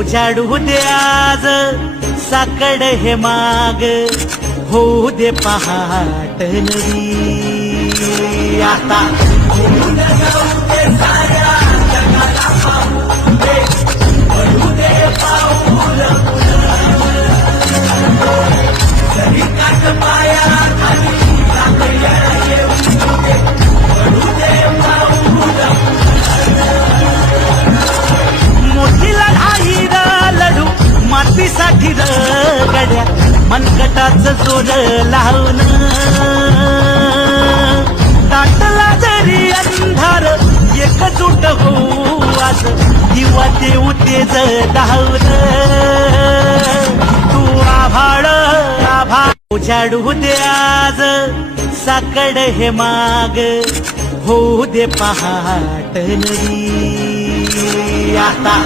उजाडू दे आज साकड हे माग, होऊ दे पहाट नवी आता। मोठी लढाई लढू मातीसाठी गड्या, मनगटाचं जोर लावून दाटला जरी अंधार एकजूट होऊ आज, दिवा देऊ तेज धावून तू आभाळ आभाळ। उजाडू दे आज साकड हे माग, होऊ दे पहाट नवी आता।